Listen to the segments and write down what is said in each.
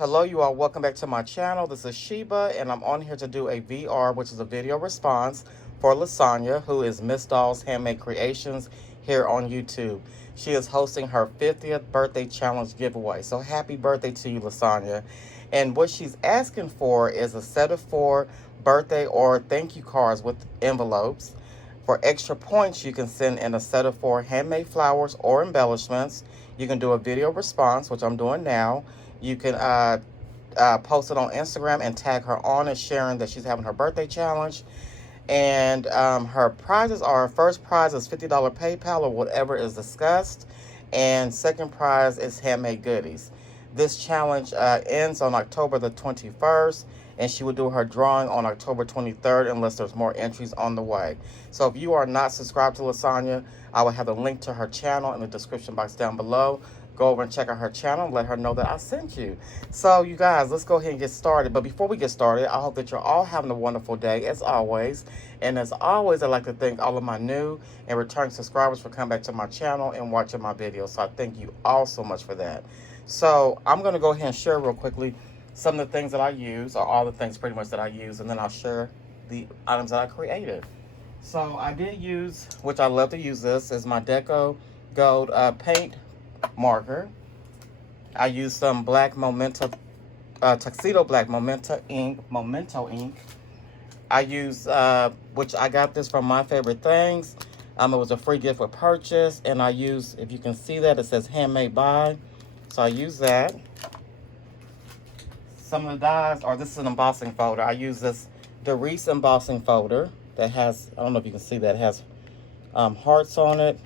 Hello, you all. Welcome back to my channel. This is Sheba, and I'm on here to do a VR, which is a video response for Lasagna, who is MsDolls Handmade Creations here on YouTube. She is hosting her 50th birthday challenge giveaway. So happy birthday to you, Lasagna. And what she's asking for is a set of 4 birthday or thank you cards with envelopes. For extra points, you can send in a set of 4 handmade flowers or embellishments. You can do a video response, which I'm doing now. You can post it on Instagram and tag her on it, sharing that she's having her birthday challenge. And her prizes are, first prize is $50 PayPal or whatever is discussed. And second prize is handmade goodies. This challenge ends on October the 21st. And she will do her drawing on October 23rd unless there's more entries on the way. So if you are not subscribed to Lasagna, I will have the link to her channel in the description box down below. Go over and check out her channel and let her know that I sent you. So you guys, let's go ahead and get started. But before we get started, I hope that you're all having a wonderful day as always. And as always, I'd like to thank all of my new and returning subscribers for coming back to my channel and watching my videos. So I thank you all so much for that. So I'm going to go ahead and share real quickly some of the things that I use, or all the things pretty much that I use, and then I'll share the items that I created. So I did use, which I love to use this, is my Deco Gold paint marker. I used some black Memento, Tuxedo Black Memento ink. I used, which I got this from My Favorite Things. It was a free gift with purchase, and I used, if you can see that, it says Handmade by. So I used that. Some of the dies, or this is an embossing folder. I use this Doris embossing folder that has, I don't know if you can see that, it has hearts on it.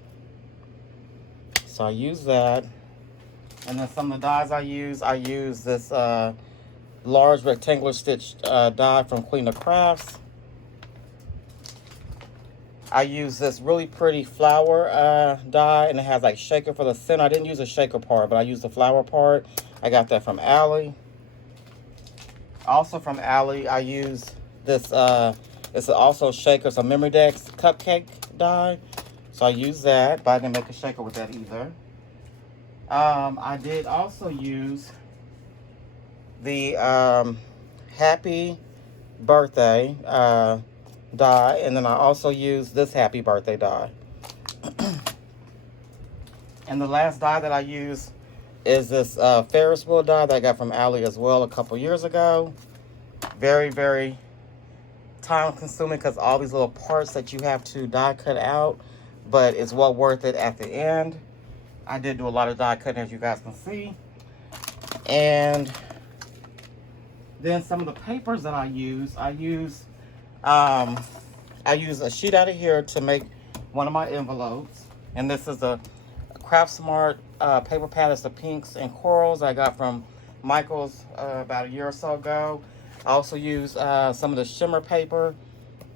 So I use that. And then some of the dies I use this large rectangular stitch die from Queen of Crafts. I use this really pretty flower die, and it has like shaker for the center. I didn't use a shaker part, but I used the flower part. I got that from Allie. Also from Allie, I use this, it's also shaker, it's a Memory Decks cupcake die. So I use that, but I didn't make a shaker with that either. I did also use the Happy Birthday die, and then I also used this Happy Birthday die. And the last die that I used is this Ferris Wheel die that I got from Allie as well a couple years ago. Very, very time consuming because all these little parts that you have to die cut out, but it's well worth it at the end. I did do a lot of die cutting, as you guys can see. And then some of the papers that I use a sheet out of here to make one of my envelopes. And this is a Craft Smart paper pad. It's the pinks and corals I got from Michael's about a year or so ago. I also use some of the shimmer paper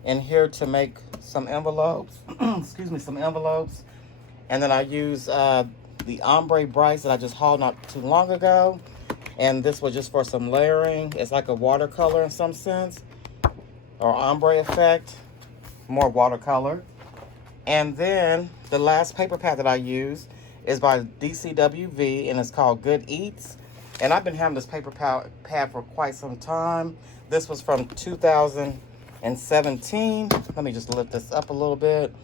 in here to make some envelopes. Excuse me, some envelopes. And then I use the ombre brights that I just hauled not too long ago. And this was just for some layering. It's like a watercolor in some sense, or ombre effect, more watercolor. And then the last paper pad that I use is by DCWV, and it's called Good Eats. And I've been having this paper pad for quite some time. This was from 2017. Let me just lift this up a little bit.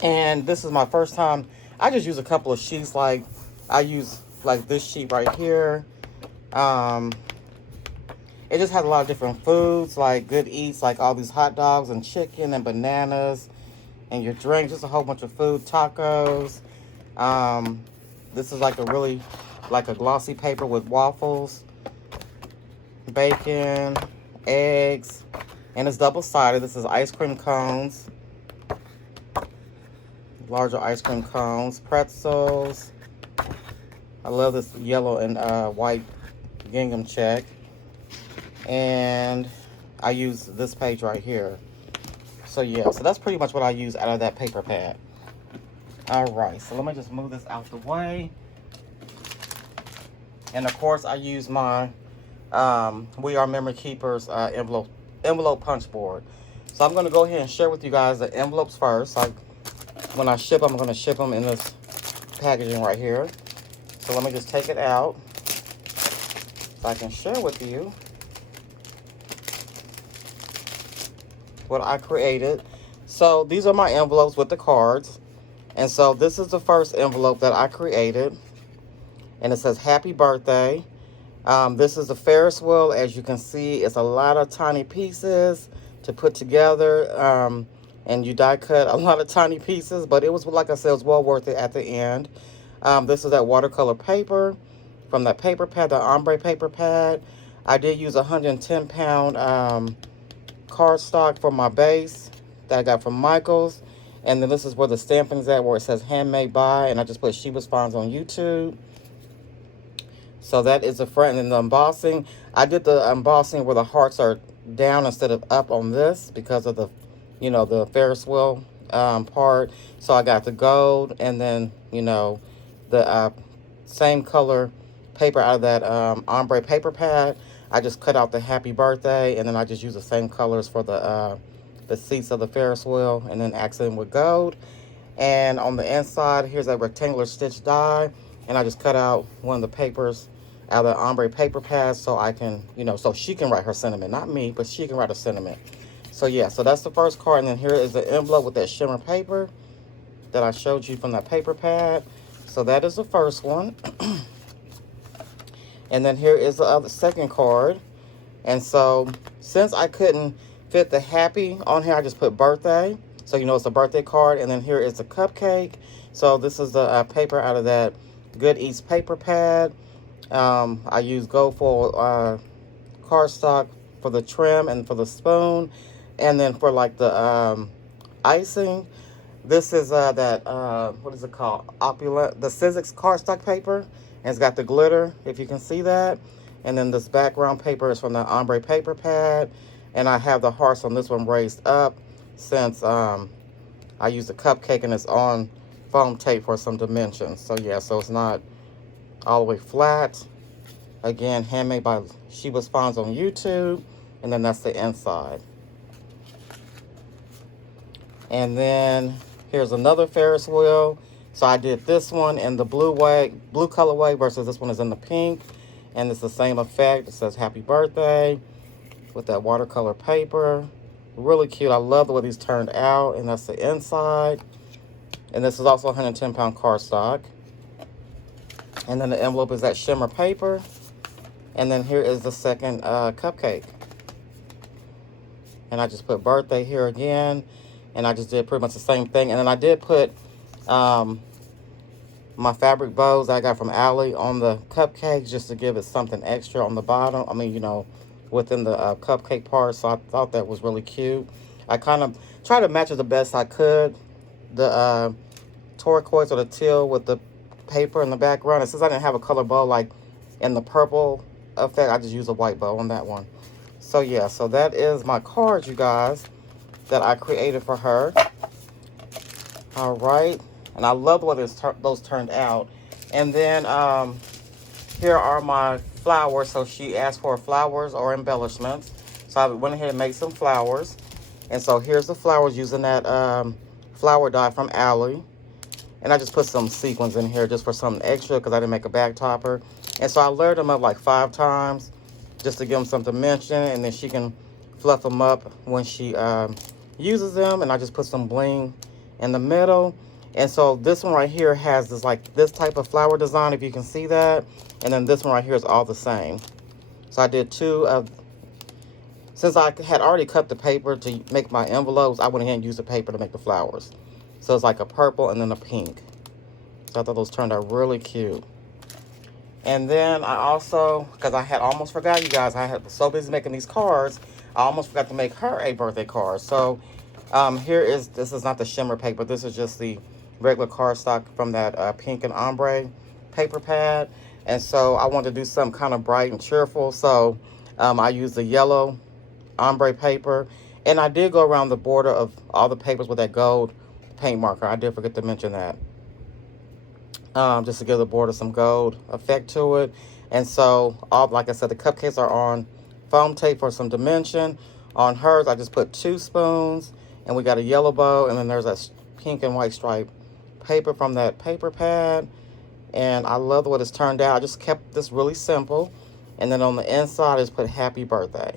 And this is my first time. I just use a couple of sheets. Like I use like this sheet right here. It just has a lot of different foods, like Good Eats, like all these hot dogs and chicken and bananas and your drinks, just a whole bunch of food, tacos. This is like a really, like a glossy paper with waffles, bacon, eggs, and it's double-sided. This is ice cream cones, larger ice cream cones, pretzels. I love this yellow and white gingham check. And I use this page right here. So yeah, so that's pretty much what I use out of that paper pad. All right, so let me just move this out the way. And of course, I use my We Are Memory Keepers envelope punch board. So I'm going to go ahead and share with you guys the envelopes first. When I ship them, I'm going to ship them in this packaging right here. So let me just take it out. I can share with you what I created. So these are my envelopes with the cards. And so this is the first envelope that I created. And it says, happy birthday. This is the Ferris wheel. As you can see, it's a lot of tiny pieces to put together. And you die cut a lot of tiny pieces. But it was, like I said, it was well worth it at the end. This is that watercolor paper from that paper pad, the ombre paper pad. I did use 110-pound cardstock for my base that I got from Michael's. And then this is where the stamping is at, where it says handmade by, and I just put Sheba's Fonz on YouTube. So that is the front. And then the embossing, I did the embossing where the hearts are down instead of up on this because of the, you know, the Ferris wheel part. So I got the gold and then, you know, the same color paper out of that ombre paper pad. I just cut out the happy birthday, and then I just use the same colors for the seats of the Ferris wheel, and then accent with gold. And on the inside, here's a rectangular stitch die, and I just cut out one of the papers out of the ombre paper pad so I can, you know, so she can write her sentiment. Not me, but she can write a sentiment. So yeah, so that's the first card, and then here is the envelope with that shimmer paper that I showed you from that paper pad. So that is the first one. And then here is the second card. And so since I couldn't fit the happy on here, I just put birthday. So you know it's a birthday card. And then here is the cupcake. So this is the paper out of that Good Eats paper pad. I use gold foil cardstock for the trim and for the spoon. And then for like the icing, this is that, what is it called? Opulent, the Sizzix cardstock paper. And it's got the glitter, if you can see that. And then this background paper is from the ombre paper pad. And I have the hearts on this one raised up since I used the cupcake and it's on foam tape for some dimensions. So yeah, so it's not all the way flat. Again, handmade by Sheba's Fonz on YouTube. And then that's the inside. And then here's another Ferris wheel. So I did this one in the blue colorway versus this one is in the pink. And it's the same effect. It says happy birthday with that watercolor paper. Really cute. I love the way these turned out. And that's the inside. And this is also 110-pound cardstock. And then the envelope is that shimmer paper. And then here is the second cupcake. And I just put birthday here again. And I just did pretty much the same thing. And then I did put my fabric bows that I got from Allie on the cupcakes just to give it something extra on the bottom. I mean, you know, within the cupcake part. So I thought that was really cute. I kind of tried to match it the best I could. The turquoise or the teal with the paper in the background. And since I didn't have a color bow like in the purple effect, I just used a white bow on that one. So yeah, so that is my card, you guys, that I created for her. All right. And I love the way those turned out. And then here are my flowers. So she asked for flowers or embellishments. So I went ahead and made some flowers. And so here's the flowers using that flower die from Allie. And I just put some sequins in here just for something extra because I didn't make a bag topper. And so I layered them up like 5 times just to give them some dimension. And then she can fluff them up when she uses them. And I just put some bling in the middle. And so this one right here has this type of flower design, if you can see that. And then this one right here is all the same. So I did 2 of, since I had already cut the paper to make my envelopes, I went ahead and used the paper to make the flowers. So it's like a purple and then a pink. So I thought those turned out really cute. And then I also, because I had almost forgot, you guys, I had so busy making these cards, I almost forgot to make her a birthday card. So this is not the shimmer paper, this is just the regular cardstock from that pink and ombre paper pad. And so I wanted to do something kind of bright and cheerful. So I used the yellow ombre paper. And I did go around the border of all the papers with that gold paint marker. I did forget to mention that. Just to give the border some gold effect to it. And so, like I said, the cupcakes are on foam tape for some dimension. On hers, I just put 2 spoons. And we got a yellow bow. And then there's that pink and white stripe paper from that paper pad. And I love the way this turned out. I just kept this really simple. And then on the inside, I just put happy birthday.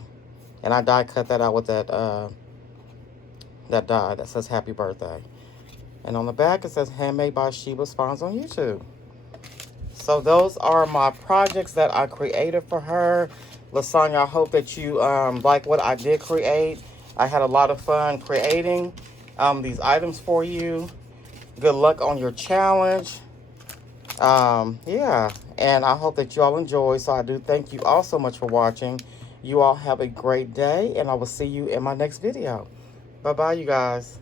And I die cut that out with that that die that says happy birthday. And on the back, it says Handmade by Sheba's Finds on YouTube. So those are my projects that I created for her. Lasagna, I hope that you like what I did create. I had a lot of fun creating these items for you. Good luck on your challenge. Yeah, and I hope that you all enjoy. So I do thank you all so much for watching. You all have a great day, and I will see you in my next video. Bye-bye, you guys.